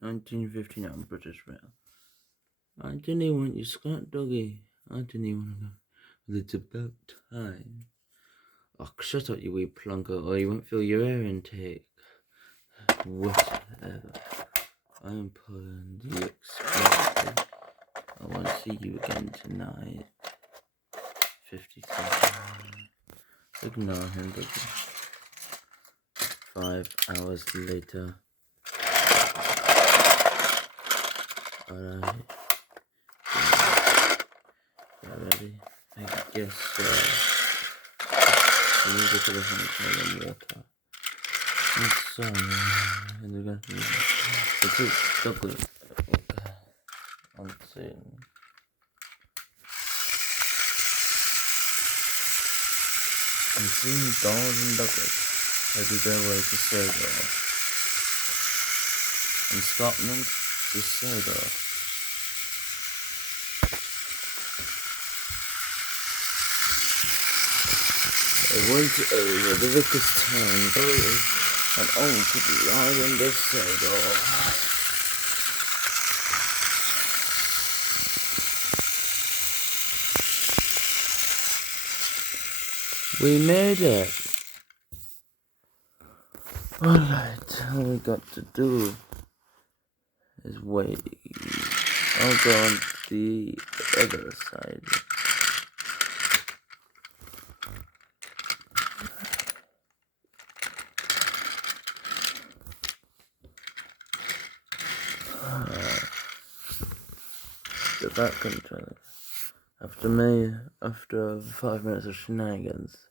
1959 British Rail. I didn't even want you, Scott Doggy. I didn't even want to go. But it's about time. Oh, shut up, you wee plunker, or you won't feel your air intake. Whatever. I am pulling the express. I won't see you again tonight. 57. Ignore him, Doggy. 5 hours later. Alright. Ready? I guess we need to put us in water. I'm sorry. It is chocolate. I'm soon. I'm seeing Donald and Douglas headed their way to Sodor. From Scotland to Sodor. They went over the Vicar's Town Road and on to the island of Sodor. We made it! Alright, all we got to do is wait. I'll go on the other side. The back controller. After 5 minutes of shenanigans,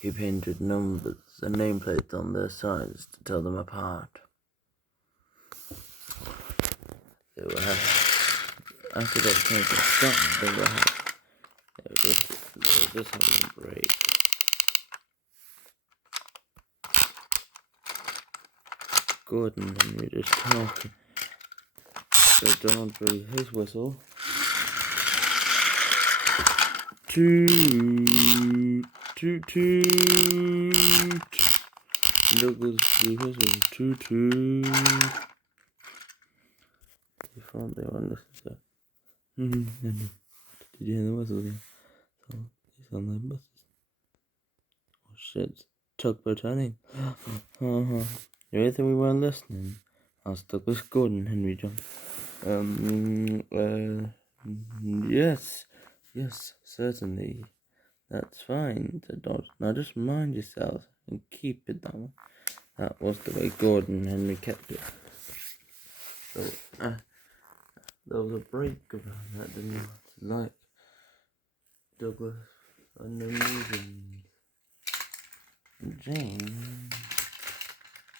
he painted numbers and nameplates on their sides to tell them apart. They were happy. After that painting stopped, they were happy. They were just having a break. Gordon and Henry just talking. So Donald blew his whistle. Toot, toot, toot. Douglas blew his whistle. Toot, toot. He found they were listening to. Did you hear the whistle? Yeah. So he's on the buses. Oh shit! Tugboat turning. You really think we weren't listening? Asked Douglas, Gordon, Henry, John. Yes, certainly. That's fine, said Dodge. Now just mind yourself and keep it that way. That was the way Gordon and Henry kept it. So, there was a break about that, didn't you? Like Douglas and the reason Jane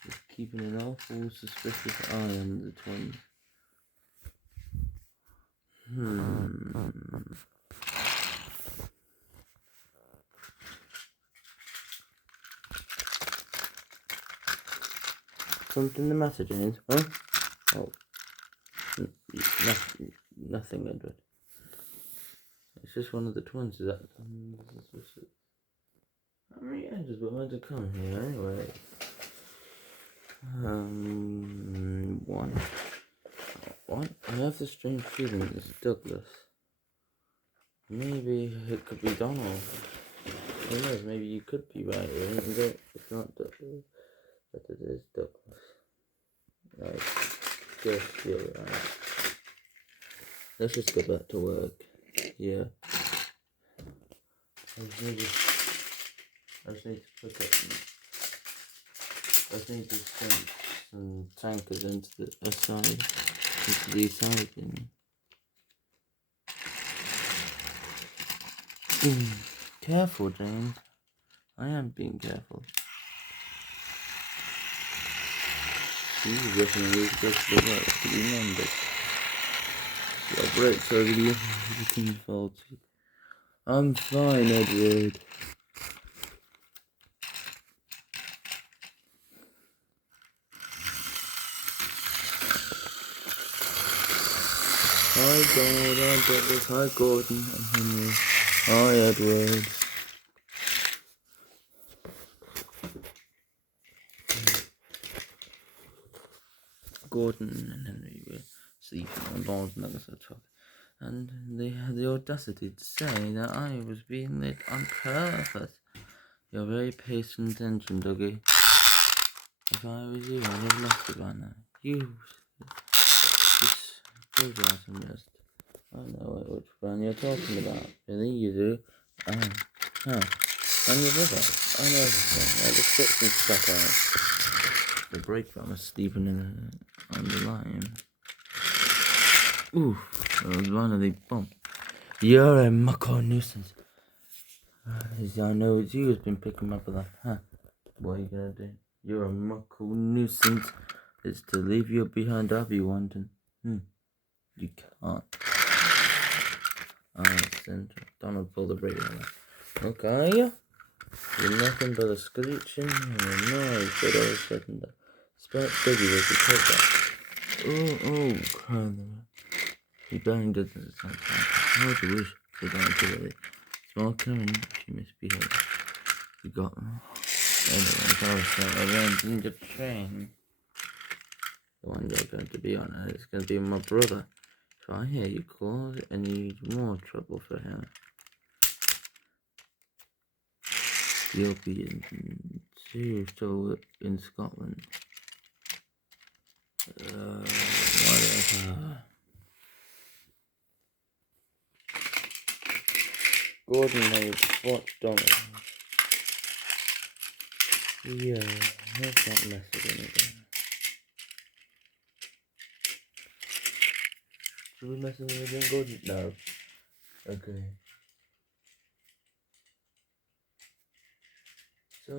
was keeping an awful suspicious eye on the twins. Something the matter, James? Huh? Oh, nothing, Edward. It's just one of the twins. Is that? How many edges were meant to come here anyway? One. What? I have this strange feeling it's Douglas. Maybe it could be Donald. Who knows? Maybe you could be right, isn't it? It's not Douglas, but it is Douglas. I guess you're right. Let's just go back to work. Yeah. I just need to send some tankers into the side again. Careful, James. I am being careful. You definitely go to the work to be remembered. Your brakes are really everything faulty. I'm fine, Edward. Hi, Donald and Douglas. Hi, Gordon and Henry. Hi, Edward. Gordon and Henry were sleeping on Donald's nuggets of chocolate, and they had the audacity to say that I was being lit on purpose. You're very patient engine, Dougie. If I was you, I'd have left it by now. You just close your eyes and rest. I know which one you're talking about. Really, you do? Huh. I'm your brother. I know everything. I just got some stuff out. The break from us sleeping on the line. Ooh, that was one of the bump. You're a mucko nuisance. I know it's you who's been picking up with that, huh? What are you gonna do? You're a mucko nuisance. It's to leave you behind, I'll be wanting. You can't. Donald pulled the brake on that. Okay, you're nothing but a screeching and a noise, but all of a sudden the Spot Dougie was to take that. Oh, cried the man. He banged it at the same time. How to wish, said Donald bitterly. Small Karen, she misbehaved. We got them. Anyway, I was saying, I ran into the train. The one you're going to be on is going to be my brother. So I hear you cause any more trouble for him. You'll be in serious trouble in Scotland. Whatever. Gordon had watched Donald. Yeah, here's that message in again. Should we mess with him again, Gordon? No. Okay. So,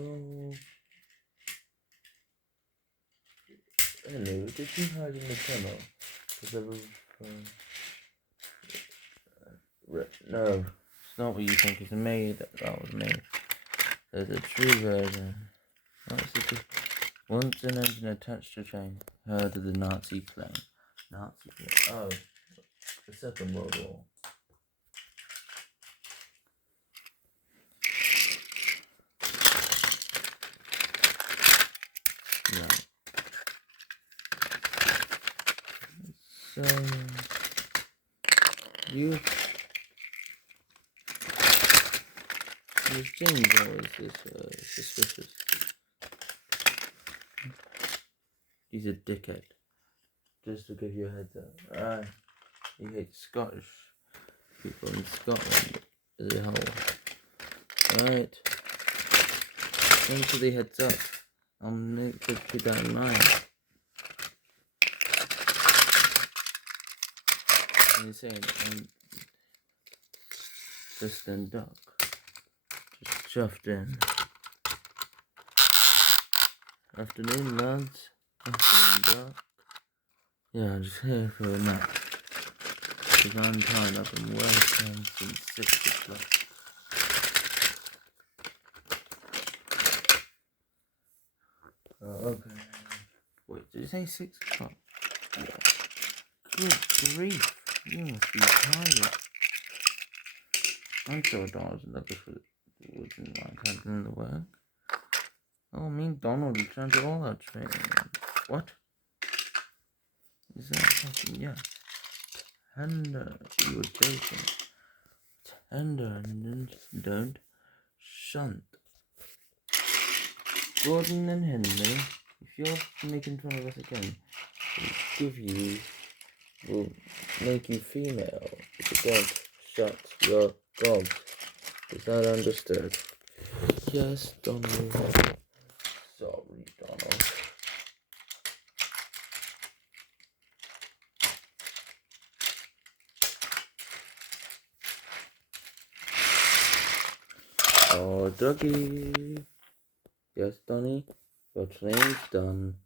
anyway, did you hide in the tunnel? Because I was, no, it's not what you think. It's made. That was made. There's a true version. What's the truth? Once an engine attached to a train, heard of the Nazi plane. Nazi plane. Oh, the Second World War. Right. So, you James always is suspicious. He's a dickhead. Just to give you a heads up. He hates Scottish people in Scotland as a whole. Right. Thanks for the heads up. I'll need to keep that in mind. And he's saying, just in duck. Just chuffed in. Afternoon, lads. Afternoon, duck. Yeah, I'm just here for a nap. Because I'm tired up and working since 6 o'clock. Oh, okay. Wait, did you say 6 o'clock? Yeah. Good grief. You must be tired. I'm sure Donald's looking for wouldn't mind handling the work. Oh, me and Donald returned to all our training. What? Is that happening? Yeah. Tender, you were joking. Tender and don't shunt. Gordon and Henry, if you're making fun of us again, we'll make you female. If you don't shut your gob. Is that understood? Yes, Donald. Sorry, Donald. Oh, Dougie. Yes, Donnie. Your train's done.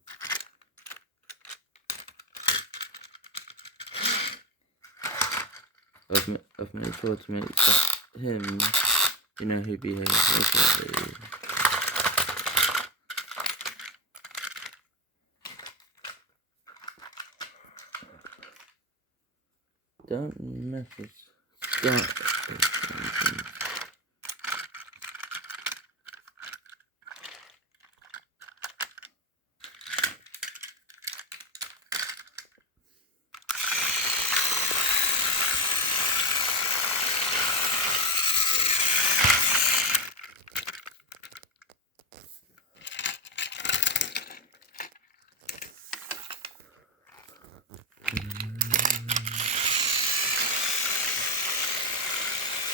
I've made sure to make him, you know, who behaves okay. Don't mess with Scott.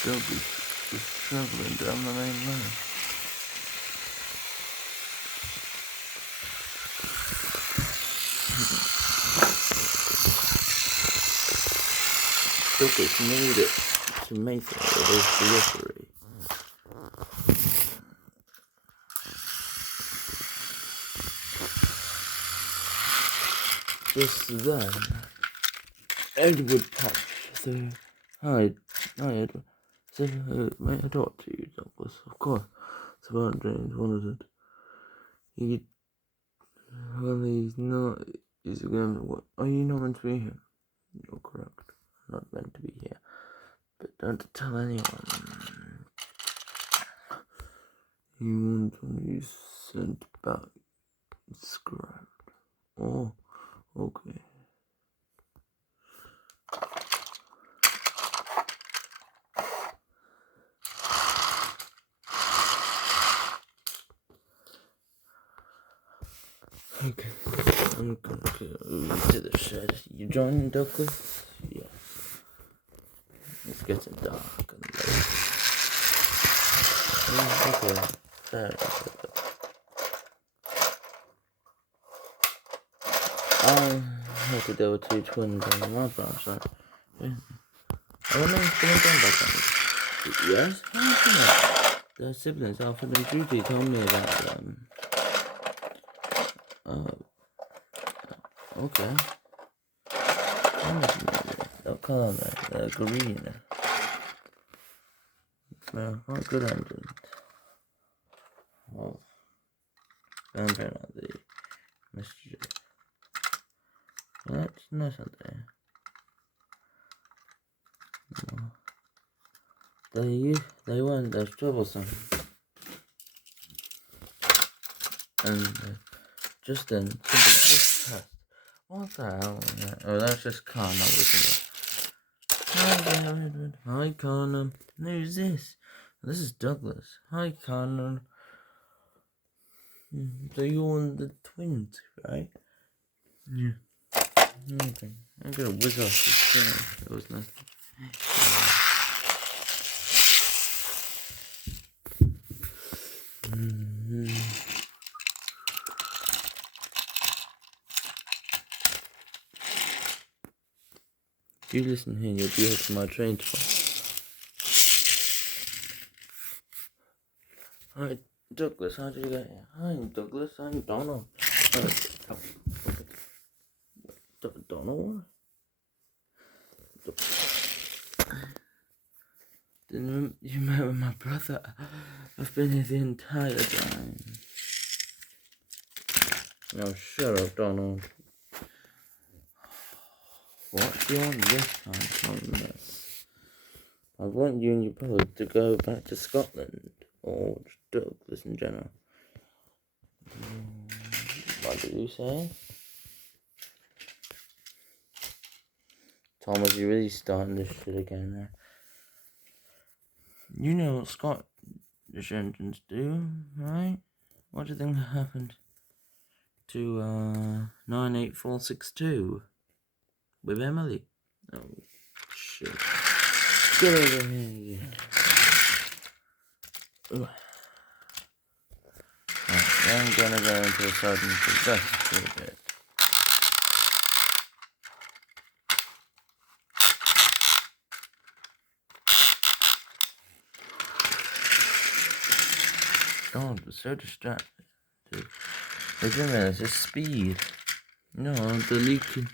Douglas is traveling down the main line. Douglas made it to Mayfair with his delivery. Just then, Edward popped through. Hi, Edward. So, may I talk to you, Douglas? Of course. It's about James. What is it? He's not. He's again. What? Are you not meant to be here? You're correct. I'm not meant to be here. But don't tell anyone. You want to be sent back. Scrapped. Oh, okay. Okay, I'm gonna go to the shed. You joining, Douglas? Yeah. It's getting dark and late. Okay, fair enough. I have to deal with two twins on my branch, so... Yeah. I don't know if they're going back on. Yes? Their siblings, Alfred and Judy, told me about them. Okay. They'll call them they're green. Well, what good engines? Well, vampire not the mystery. Let's know something. They weren't as troublesome. And just then, something just passed. What the hell? Oh, that's just Connor, wasn't it? Hi, Connor. Who's this? This is Douglas. Hi, Connor. So you're the twins, right? Yeah. Okay. I'm gonna whiz off this thing. That was nice. If you listen here, you'll be able to my train tomorrow. Hi, Douglas. How did you get here? Hi, Douglas. I'm Donald. Donald? Didn't you remember my brother? I've been here the entire time. Now shut up, Donald. What do you want this time, Thomas? I want you and your brother to go back to Scotland, or Douglas in general. What did you say? Thomas, you're really starting this shit again there. You know what Scottish engines do, right? What do you think happened to 98462 with Emily? Oh shit! Get over here! Right, I'm gonna go into a sudden possession for a bit. God, I'm so distracted. I didn't realize the speed. No, the leaking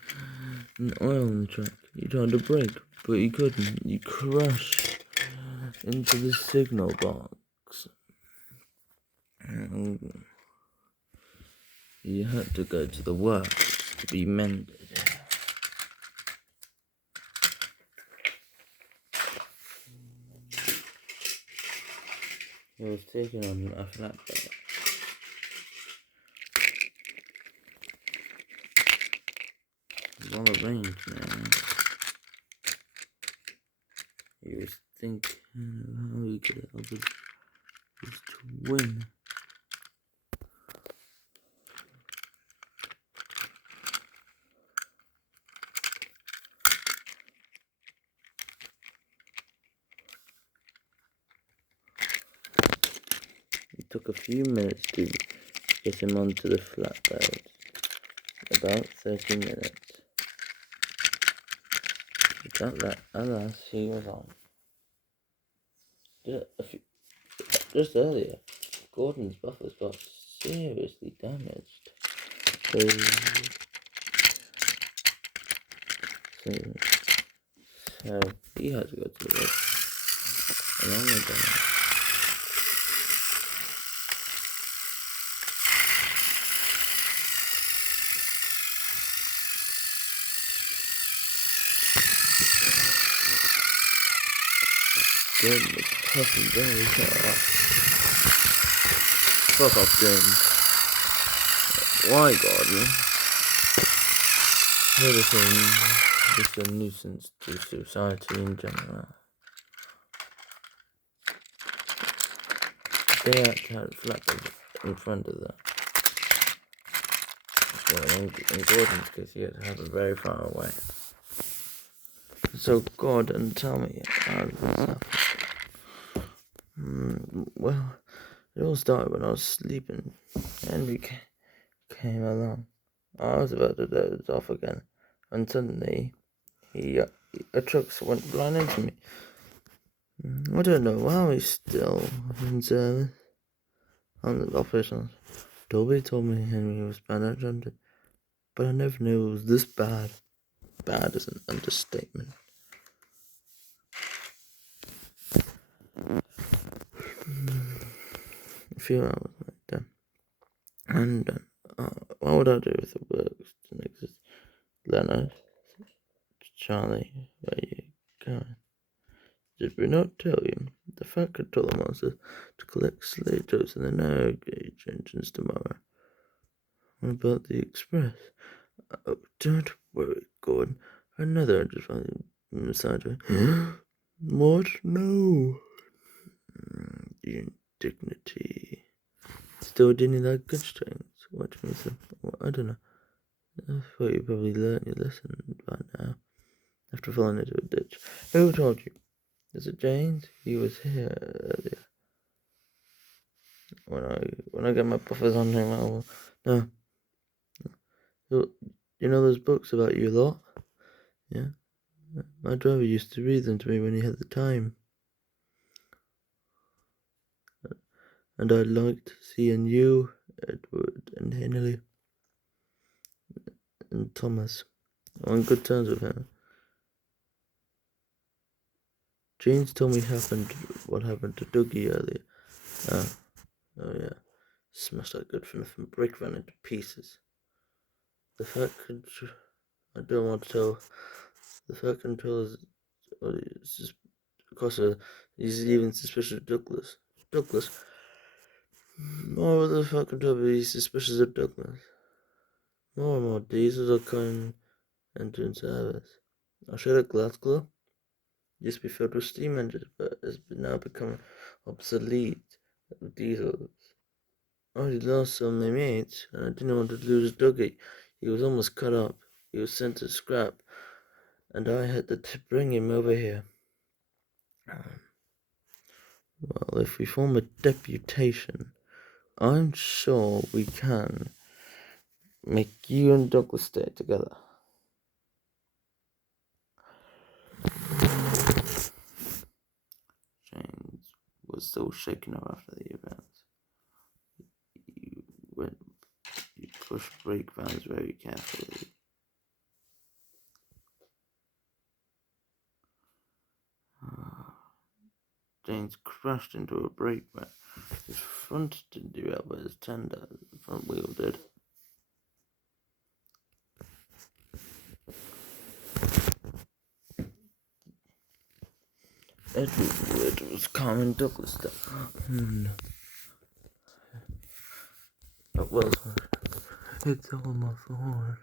oil in the truck. You tried to brake, but you couldn't. You crashed into the signal box. And you had to go to the works to be mended. It was taken on a flatbed. It was all arranged, man. He was thinking of how he could help his twin. took a few minutes to get him onto the flatbed. About 30 minutes. Without that, alas, he was on. Just earlier, Gordon's buffers got seriously damaged. So he had to go to the vet. Along with them. Gordon was tough and very hard. Fuck off, James. Why, Gordon? Heard of him, just a nuisance to society in general. They had to have flatbed in front of them. Well, in Gordon's case, he had to have it very far away. So, Gordon, tell me how did this happen? Well, it all started when I was sleeping. Henry came along. I was about to doze off again, and suddenly, a truck went flying into me. I don't know how he's still in service. On the officials, Toby told me Henry was bad at hunting, but I never knew it was this bad. Bad is an understatement. A few hours later, and what would I do if the works didn't exist? Leonard, Charlie, where you going? Did we not tell you? The Fat could tell the monsters to collect sleigh toes in the narrow gauge engines tomorrow. What about the express? Oh, don't worry, Gordon. Another engine from sideways. What? No. The indignity. Still didn't like good strings. Watch me some. Well, I don't know. I thought you probably learned your lesson by now. After falling into a ditch. Who told you? Is it James? He was here earlier. When I get my buffers on him, I will. No. You know those books about you lot? Yeah. My driver used to read them to me when he had the time. And I liked seeing you, Edward, and Henley, and Thomas. I'm on good terms with him. James told me what happened to Dougie earlier. Oh yeah. Smashed that good for nothing brick ran into pieces. The Fat I don't want to tell. The Fat Controller is because he's even suspicious of Douglas. More of the Fat Controller be suspicious of Douglas. More and more diesels are coming into service. I showed at Glasgow. Used to be filled with steam engines, but has now become obsolete. Diesels. I already lost so many mates, and I didn't want to lose Dougie. He was almost cut up. He was sent to scrap, and I had to bring him over here. Well, if we form a deputation, I'm sure we can make you and Douglas stay together. James was still shaken up after the event. You pushed brake pads very carefully. James crashed into a brake pad. His front didn't derail, but his tender, the front wheel did. Edward was calming Douglas down. Well, it's all my fault.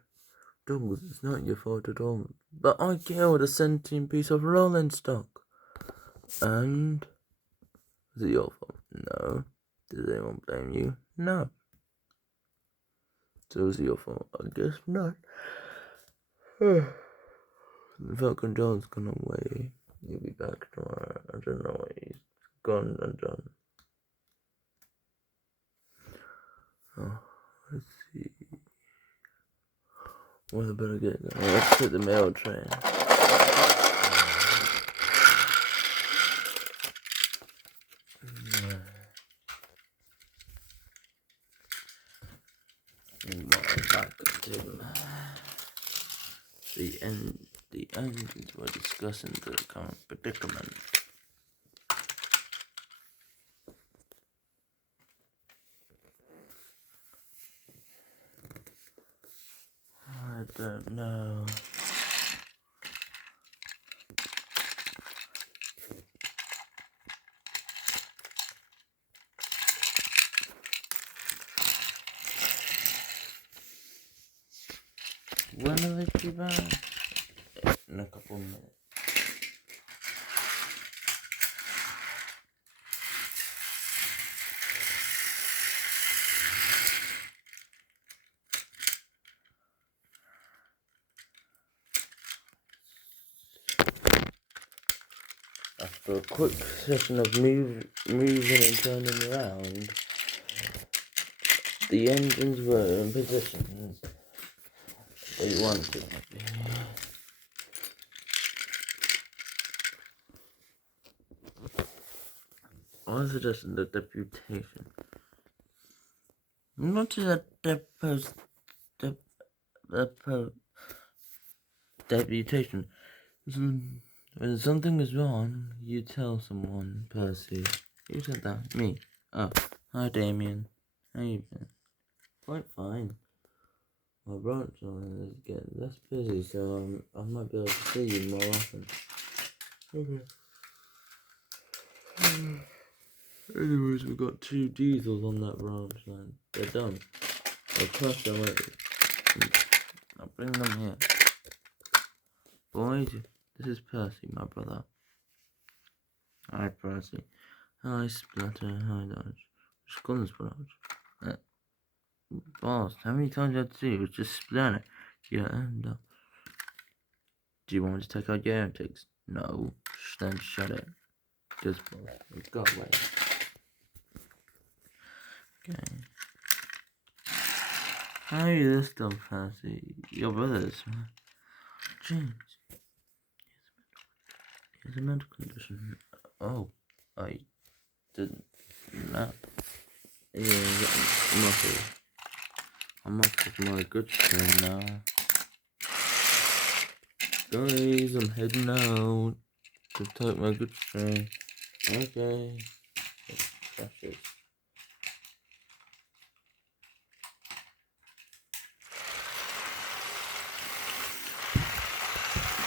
Douglas, it's not your fault at all. But I killed a sentient piece of rolling stock. And is it your fault? No. Does anyone blame you? No. So is it your fault? I guess not. The Falcon John's gone away. He'll be back tomorrow. I don't know why he's gone and done. Oh, let's see. Well, I better get going. Let's hit the mail train. Back to the end. The engines were discussing the current predicament. I don't know. When are they due back? In a couple of minutes. After a quick session of moving and turning around, the engines were in position where you wanted them to be. I suggested the deputation. Not a deputation. When something is wrong, you tell someone, Percy. Who said that? Me. Oh, hi Damien. How you been? Quite fine. My branch line is getting less busy, so I might be able to see you more often. Okay. Anyways, we've got 2 diesels on that branch line. They're done. I'll crush them over. I'll bring them here. Boys, this is Percy, my brother. Hi, Percy. Hi, Splatter. Hi, Dodge. Which guns, Dodge? Boss, how many times do I have to do? It was just Splatter. Yeah, and do you want me to take out your antics? No. Then shut it. Just go away. Okay. How are you this dumb, Percy? Your brothers, James. He has a mental condition. Oh, I didn't know. Yeah, I'm off with my good friend now. Guys, I'm heading out to take my good friend. Okay. Crashes.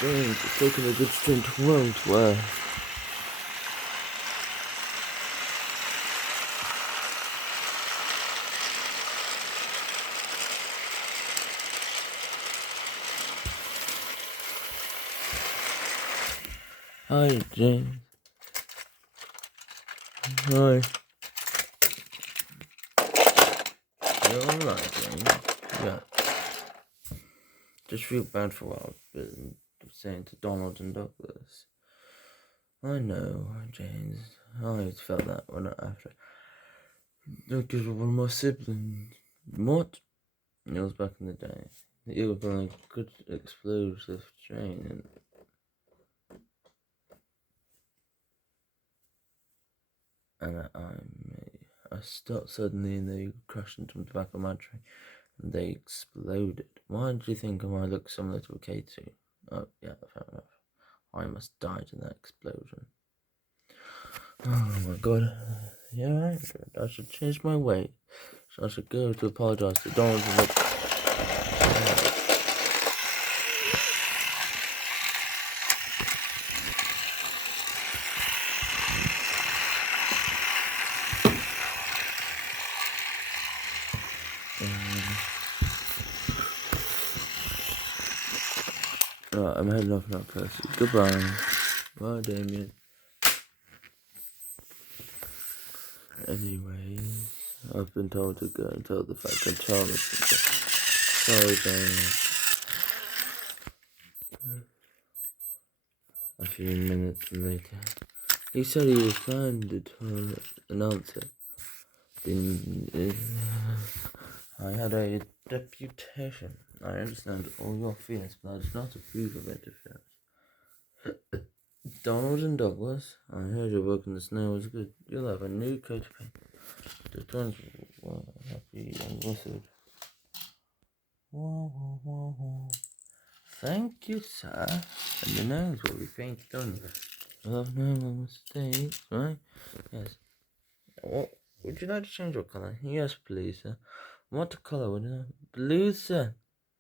James is taking a good string to Wandsworth. Hi, James. Hi. You're alright, James. Yeah. Just feel bad for what I've been saying to Donald and Douglas. I know, James. I felt that when after Douglas was one of my siblings. What? It was back in the day. It was on a good explosive train and I stopped suddenly and they crashed into the back of my train and they exploded. Why did you think I might look similar to a K2? Oh, yeah, fair enough. I must died in that explosion. Oh my god. Yeah, right. I should change my weight. So I should go to apologize to Donald and look. Right, I'm heading off now, Percy. Goodbye. Bye, Damien. Anyways, I've been told to go and tell the fucking Thomas. Sorry, Damien. A few minutes later, he said he was planning to announce it. I had a deputation. I understand all your fears, but I do not approve of interference. Donald and Douglas, I heard your work in the snow was good. You'll have a new coat of paint. The twins were happy and whistled. Whoa, whoa, whoa, whoa. Thank you, sir. And the nose will be painted on. We'll have no more mistakes, right? Yes. What would you like to change your colour? Yes, please, sir. What colour would you? Blue, sir.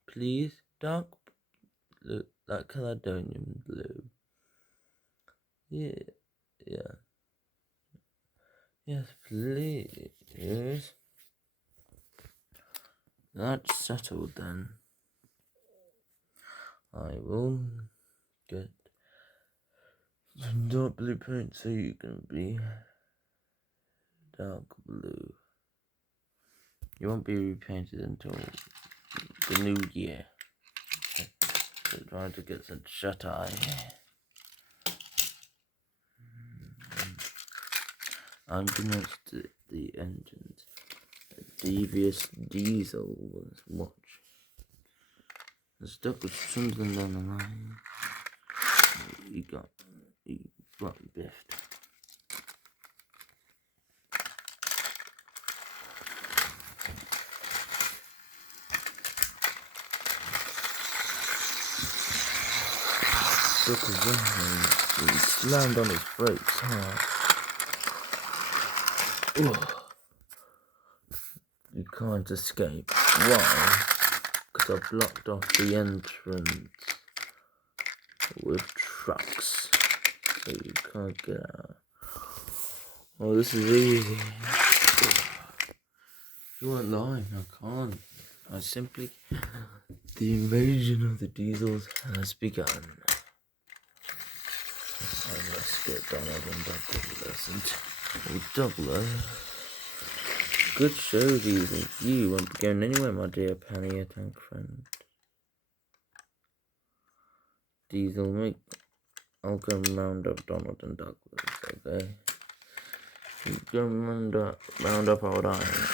Please, dark blue, like Caledonian blue. Yeah. Yes, please. That's settled then. I will get some dark blue paint so you can be dark blue. You won't be repainted until the new year. So trying to get some shut eye. I'm convinced that the engine's a devious diesel was watch. The stuff was something down the line. He got biffed. Took around and slammed on his brakes hard. You can't escape. Why? Because I blocked off the entrance with trucks, so you can't get out. Oh, this is easy. You weren't lying, I can't. I simply... The invasion of the diesels has begun. I must get Donald and Douglas and Douglas. Good show, Diesel. You won't be going anywhere, my dear pannier tank friend. Diesel, I'll go round up Donald and Douglas, okay? You go round up old iron.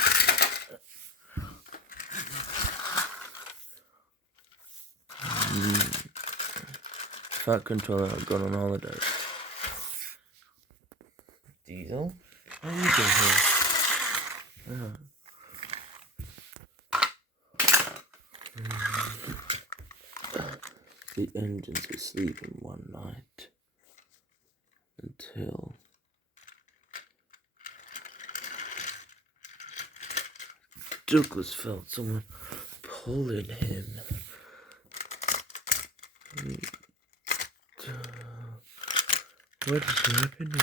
Fat controller, I've gone on holiday. Diesel? How are you doing here? The engines were sleeping one night until Douglas felt someone pulling him. What is happening?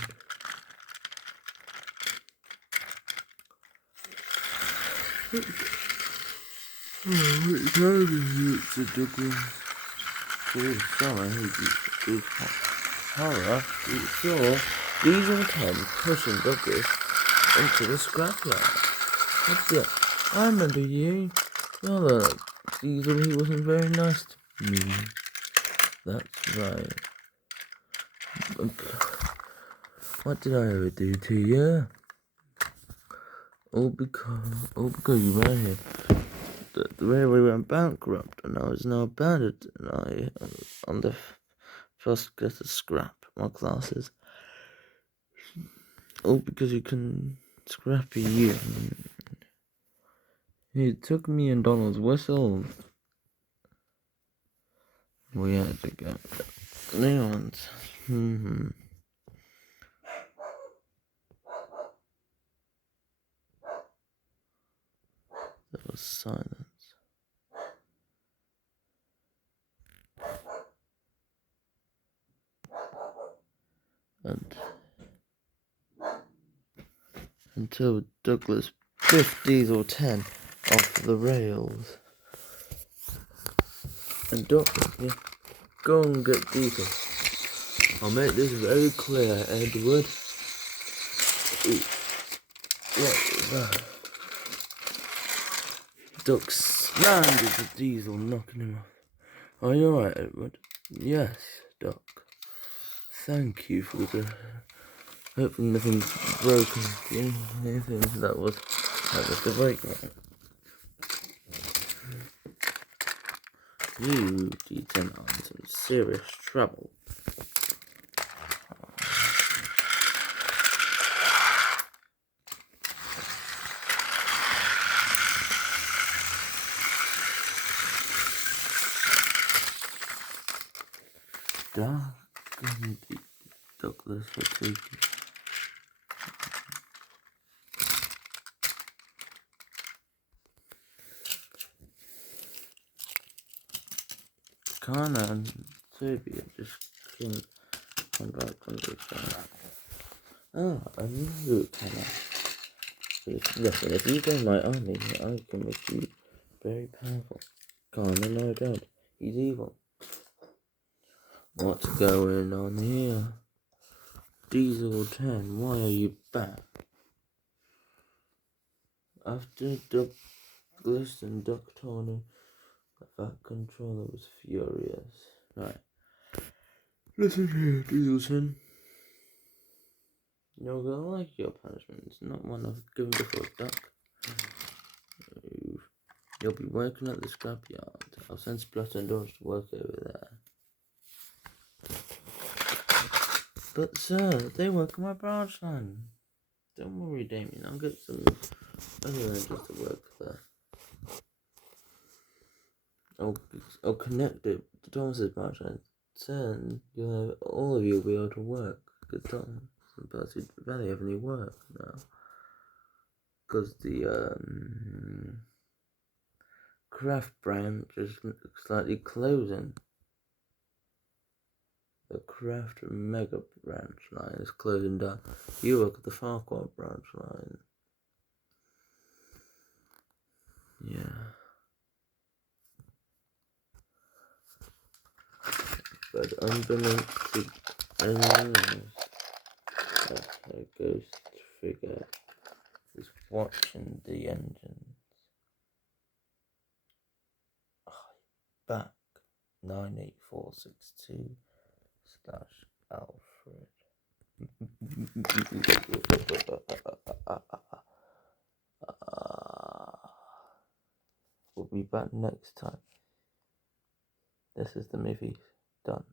What time is it? Said Douglas. Good summer, he's horror. You saw Diesel 10 pushing Douglas into the scrapyard. What's it? I remember you. You're the Diesel, he wasn't very nice to me. That's right. What did I ever do to you? All because you ran here. The railway went bankrupt and I was now abandoned and I on the first get to scrap my classes. All because you couldn't scrap you. He took me and Donald's whistle. We had to get new ones. There was silence. And until Douglas biffed Diesel 10 off the rails. And Douglas, yeah, go and get Diesel. I'll make this very clear, Edward. What was that? Doc slammed into Diesel, knocking him off. Are you alright, Edward? Yes, Doc. Thank you for the... Hopefully nothing's broken. Anything that was the break, right? You D10 are in some serious trouble. Dark and deep, Douglas fatigue. Kana and Serbia just couldn't conduct conversation. Ah, I know Kana. Listen, if you join my army, I can make you very powerful. Kana, no doubt. He's evil. What's going on here? Diesel 10, why are you back? After Douglas and Doctor, that controller was furious. Right. Listen here, Diesel 10. You're gonna like your punishment. It's not one I've given before, Duck. You'll be working at the scrapyard. I'll send Splutter and Dodge to work over there. But sir, they work on my branch line. Don't worry, Damien. I'll get some other than just to work there. I'll connect it to Thomas's branch line. Then you'll have all of you will be able to work. Good time. But you barely have any work now. Because the craft branch is slightly closing. The craft mega branch line is closing down. You work at the Farquhar branch line. Yeah. But unbeknownst to anyone else, that a ghost figure is watching the engines. Back 98462 / Alfred. We'll be back next time. This is the movie done.